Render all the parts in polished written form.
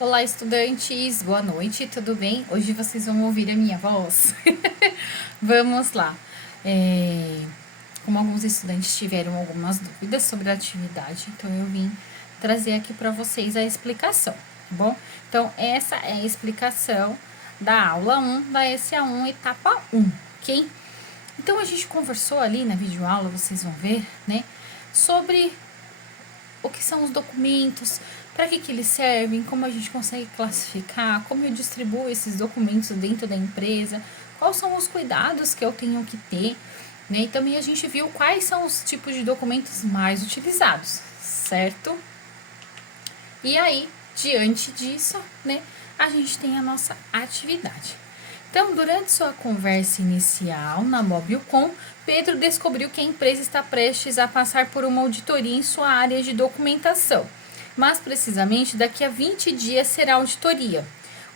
Olá, estudantes, boa noite, tudo bem? Hoje vocês vão ouvir a minha voz. Vamos lá. Como alguns estudantes tiveram algumas dúvidas sobre a atividade, então eu vim trazer aqui para vocês a explicação, tá bom? Então, essa é a explicação da aula 1 da SA1, etapa 1, ok? Então, a gente conversou ali na videoaula, vocês vão ver, né, sobre o que são os documentos, para que eles servem, como a gente consegue classificar, como eu distribuo esses documentos dentro da empresa, quais são os cuidados que eu tenho que ter, né? E também a gente viu quais são os tipos de documentos mais utilizados, certo? E aí, diante disso, né, a gente tem a nossa atividade. Então, durante sua conversa inicial na Mobilcom, Pedro descobriu que a empresa está prestes a passar por uma auditoria em sua área de documentação, mas precisamente daqui a 20 dias será a auditoria.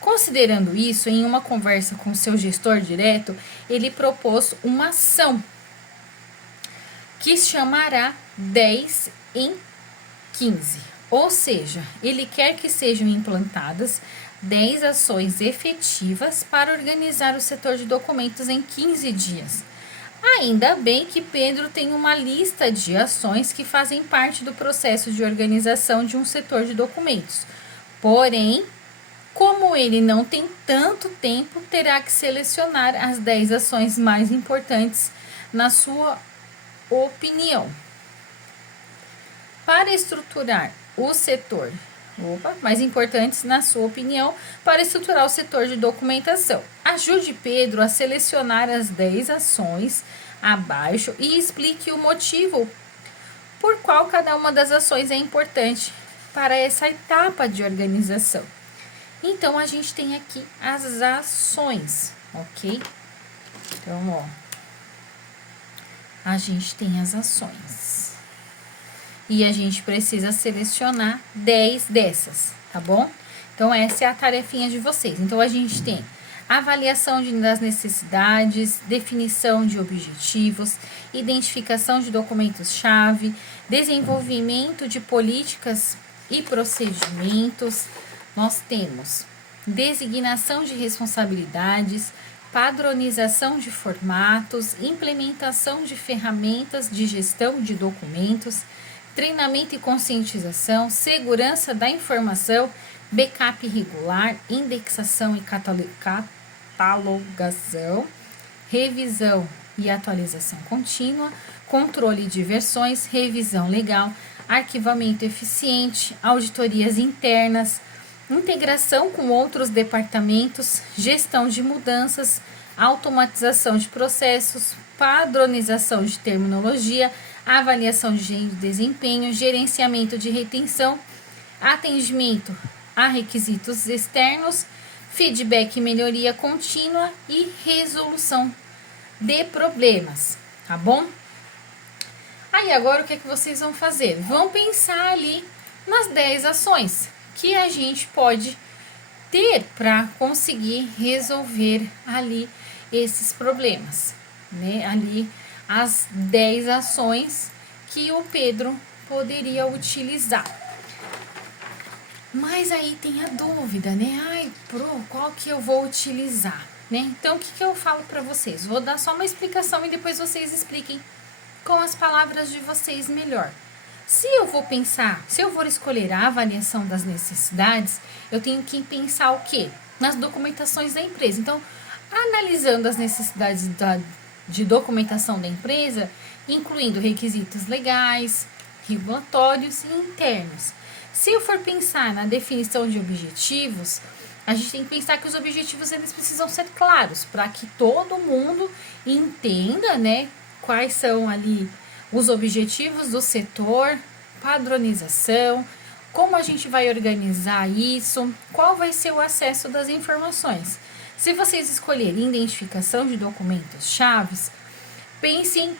Considerando isso, em uma conversa com seu gestor direto, ele propôs uma ação que chamará 10 em 15. Ou seja, ele quer que sejam implantadas 10 ações efetivas para organizar o setor de documentos em 15 dias. Ainda bem que Pedro tem uma lista de ações que fazem parte do processo de organização de um setor de documentos. Porém, como ele não tem tanto tempo, terá que selecionar as 10 ações mais importantes na sua opinião. Para estruturar o setor, mais importantes na sua opinião, para estruturar o setor de documentação. Ajude Pedro a selecionar as 10 ações abaixo e explique o motivo por qual cada uma das ações é importante para essa etapa de organização. Então, a gente tem aqui as ações, ok? Então, ó, a gente tem as ações. E a gente precisa selecionar 10 dessas, tá bom? Então, essa é a tarefinha de vocês. Então, a gente tem avaliação das necessidades, definição de objetivos, identificação de documentos-chave, desenvolvimento de políticas e procedimentos. Nós temos designação de responsabilidades, padronização de formatos, implementação de ferramentas de gestão de documentos, treinamento e conscientização, segurança da informação, backup regular, indexação e catalogação, revisão e atualização contínua, controle de versões, revisão legal, arquivamento eficiente, auditorias internas, integração com outros departamentos, gestão de mudanças, automatização de processos, padronização de terminologia, avaliação de desempenho, gerenciamento de retenção, atendimento a requisitos externos, feedback e melhoria contínua e resolução de problemas, tá bom? Aí agora o que é que vocês vão fazer? Vão pensar ali nas 10 ações que a gente pode ter para conseguir resolver ali esses problemas, né? Ali as 10 ações que o Pedro poderia utilizar. Mas aí tem a dúvida, né? Ai, qual que eu vou utilizar, né? Então, o que eu falo para vocês? Vou dar só uma explicação e depois vocês expliquem com as palavras de vocês melhor. Se eu vou escolher a avaliação das necessidades, eu tenho que pensar o quê? Nas documentações da empresa. Então, analisando as necessidades de documentação da empresa, incluindo requisitos legais, regulatórios e internos. Se eu for pensar na definição de objetivos, a gente tem que pensar que os objetivos eles precisam ser claros para que todo mundo entenda, né, quais são ali os objetivos do setor, padronização, como a gente vai organizar isso, qual vai ser o acesso das informações. Se vocês escolherem identificação de documentos chaves, pensem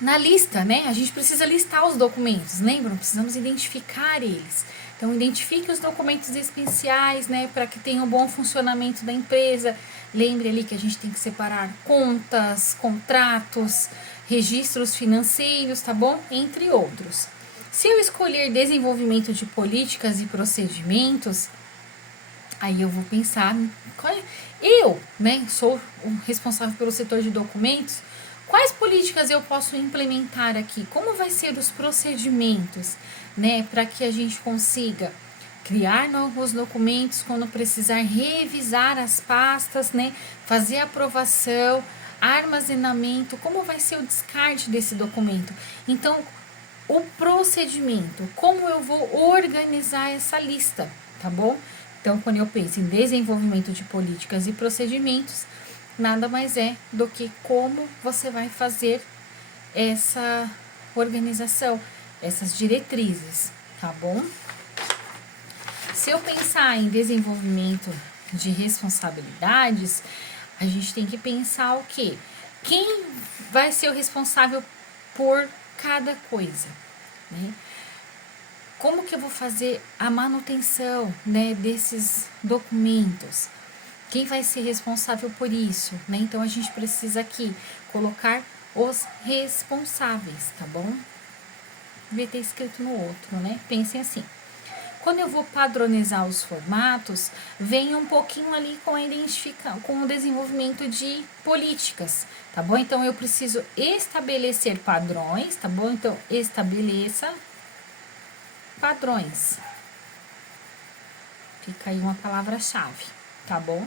na lista, né? A gente precisa listar os documentos, lembram? Precisamos identificar eles. Então, identifique os documentos essenciais, né? Para que tenha um bom funcionamento da empresa. Lembre ali que a gente tem que separar contas, contratos, registros financeiros, tá bom? Entre outros. Se eu escolher desenvolvimento de políticas e procedimentos, Aí eu vou pensar, eu, né, sou o responsável pelo setor de documentos, quais políticas eu posso implementar aqui? Como vai ser os procedimentos, né, para que a gente consiga criar novos documentos quando precisar revisar as pastas, né, fazer aprovação, armazenamento, como vai ser o descarte desse documento? Então, o procedimento, como eu vou organizar essa lista, tá bom? Então, quando eu penso em desenvolvimento de políticas e procedimentos, nada mais é do que como você vai fazer essa organização, essas diretrizes, tá bom? Se eu pensar em desenvolvimento de responsabilidades, a gente tem que pensar o quê? Quem vai ser o responsável por cada coisa, né? Como que eu vou fazer a manutenção, né, desses documentos? Quem vai ser responsável por isso, né? Então a gente precisa aqui colocar os responsáveis, tá bom? Devia ter escrito no outro, né? Pensem assim. Quando eu vou padronizar os formatos, vem um pouquinho ali com o desenvolvimento de políticas, tá bom? Então eu preciso estabelecer padrões, tá bom? Então estabeleça padrões. Fica aí uma palavra-chave, tá bom?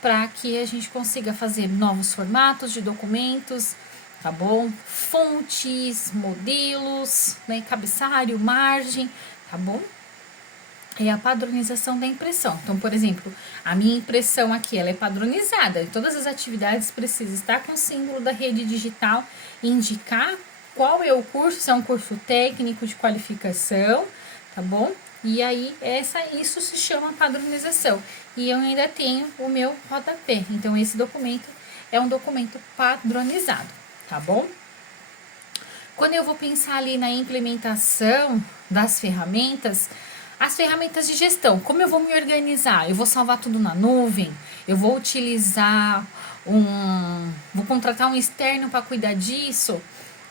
Para que a gente consiga fazer novos formatos de documentos, tá bom? Fontes, modelos, né? Cabeçalho, margem, tá bom? É a padronização da impressão. Então, por exemplo, a minha impressão aqui, ela é padronizada. Em todas as atividades precisa estar com o símbolo da rede digital, indicar qual é o curso, se é um curso técnico de qualificação, tá bom? E aí, isso se chama padronização. E eu ainda tenho o meu rodapé. Então, esse documento é um documento padronizado, tá bom? Quando eu vou pensar ali na implementação das ferramentas, as ferramentas de gestão, como eu vou me organizar? Eu vou salvar tudo na nuvem? Eu vou utilizar vou contratar um externo para cuidar disso?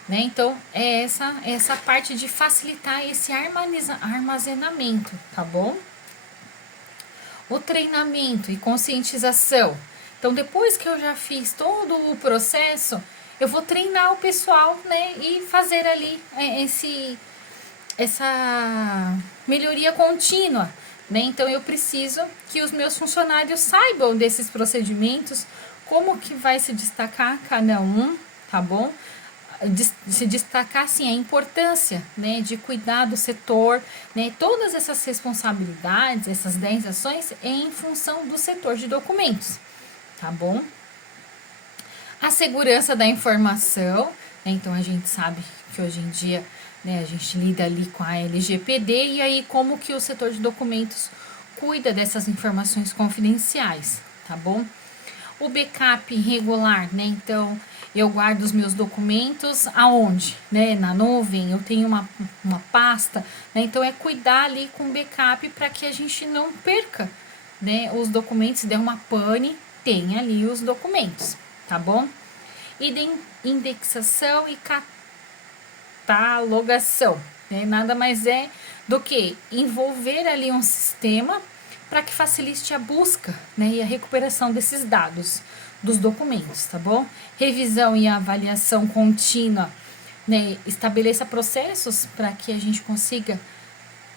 Né? Então, é essa parte de facilitar esse armazenamento, tá bom? O treinamento e conscientização. Então, depois que eu já fiz todo o processo, eu vou treinar o pessoal, né? E fazer ali essa melhoria contínua, né? Então eu preciso que os meus funcionários saibam desses procedimentos, como que vai se destacar cada um, tá bom? Se destacar assim a importância, né, de cuidar do setor, né? Todas essas responsabilidades, essas 10 ações é em função do setor de documentos, tá bom? A segurança da informação, né? Então a gente sabe que hoje em dia, né, a gente lida ali com a LGPD e aí como que o setor de documentos cuida dessas informações confidenciais, tá bom? O backup regular, né? Então eu guardo os meus documentos aonde? Né? Na nuvem, eu tenho uma pasta, né? Então é cuidar ali com backup para que a gente não perca, né, os documentos, se der uma pane, tem ali os documentos, tá bom? Indexação e catalogação, né? Nada mais é do que envolver ali um sistema para que facilite a busca, né, e a recuperação desses dados dos documentos, tá bom? Revisão e avaliação contínua, né? Estabeleça processos para que a gente consiga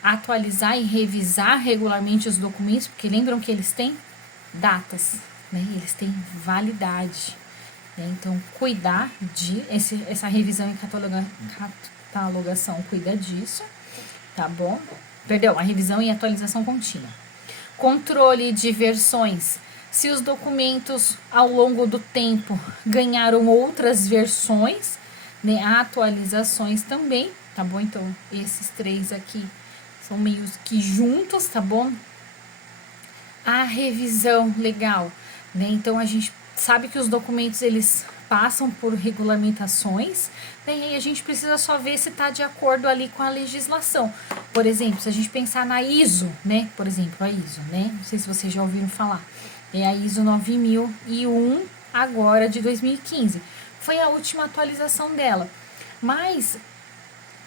atualizar e revisar regularmente os documentos, porque lembram que eles têm datas, né? Eles têm validade. Né? Então, cuidar de essa revisão e catalogação cuida disso, tá bom? Perdão, a revisão e atualização contínua. Controle de versões. Se os documentos ao longo do tempo ganharam outras versões, né, atualizações também, tá bom? Então, esses três aqui são meio que juntos, tá bom? A revisão legal, né? Então, a gente sabe que os documentos, eles passam por regulamentações, né? E a gente precisa só ver se está de acordo ali com a legislação. Por exemplo, se a gente pensar na ISO, né? Por exemplo, a ISO, né? Não sei se vocês já ouviram falar. É a ISO 9001, agora de 2015. Foi a última atualização dela. Mas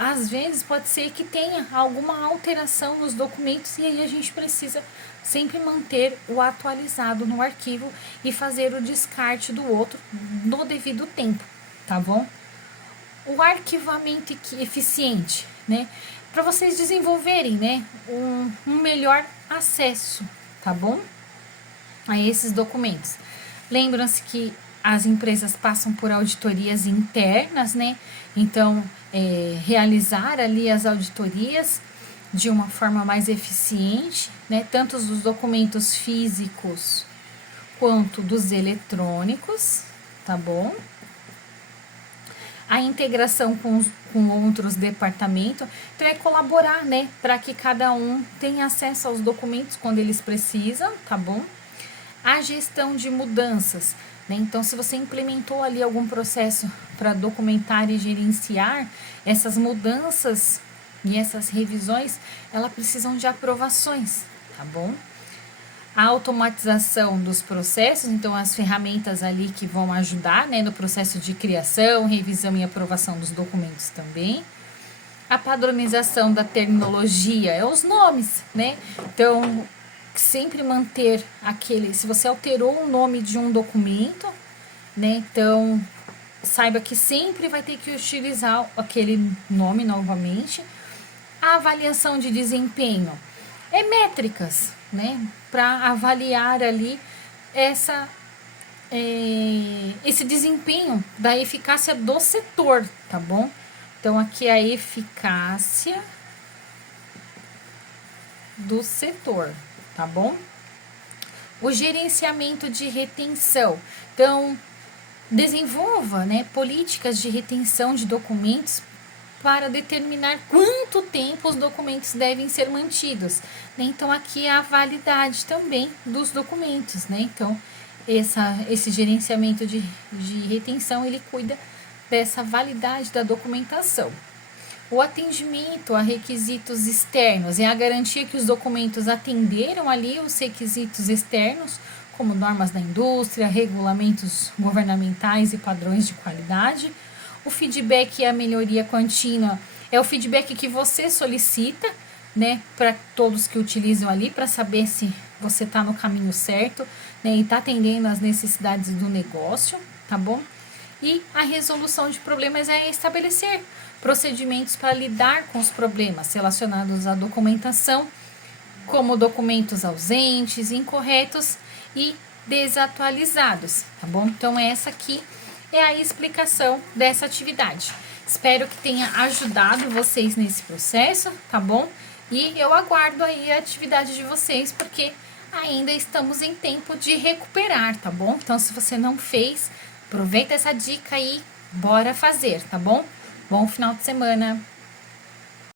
às vezes pode ser que tenha alguma alteração nos documentos e aí a gente precisa sempre manter o atualizado no arquivo e fazer o descarte do outro no devido tempo, tá bom? O arquivamento eficiente, né? Para vocês desenvolverem, né, um melhor acesso, tá bom? A esses documentos. Lembram-se que as empresas passam por auditorias internas, né? Então, realizar ali as auditorias de uma forma mais eficiente, né? Tanto dos documentos físicos quanto dos eletrônicos, tá bom? A integração com outros departamentos, então é colaborar, né? Para que cada um tenha acesso aos documentos quando eles precisam, tá bom? A gestão de mudanças, né? Então, se você implementou ali algum processo para documentar e gerenciar essas mudanças e essas revisões, elas precisam de aprovações, tá bom? A automatização dos processos, então as ferramentas ali que vão ajudar, né, no processo de criação, revisão e aprovação dos documentos também. A padronização da terminologia, os nomes, né? Então, sempre manter aquele, se você alterou o nome de um documento, né, então saiba que sempre vai ter que utilizar aquele nome novamente. A avaliação de desempenho é métricas, né, para avaliar ali esse desempenho da eficácia do setor, tá bom? Então aqui é a eficácia do setor, tá bom? O gerenciamento de retenção. Então, desenvolva, né, políticas de retenção de documentos para determinar quanto tempo os documentos devem ser mantidos, né? Então, aqui é a validade também dos documentos, né? Então, esse gerenciamento de retenção, ele cuida dessa validade da documentação. O atendimento a requisitos externos é a garantia que os documentos atenderam ali os requisitos externos, como normas da indústria, regulamentos governamentais e padrões de qualidade. O feedback e a melhoria contínua é o feedback que você solicita, né, para todos que utilizam ali, para saber se você está no caminho certo, né, e está atendendo às necessidades do negócio, tá bom? E a resolução de problemas é estabelecer procedimentos para lidar com os problemas relacionados à documentação, como documentos ausentes, incorretos e desatualizados, tá bom? Então, essa aqui é a explicação dessa atividade. Espero que tenha ajudado vocês nesse processo, tá bom? E eu aguardo aí a atividade de vocês, porque ainda estamos em tempo de recuperar, tá bom? Então, se você não fez, aproveita essa dica aí, bora fazer, tá bom? Bom final de semana!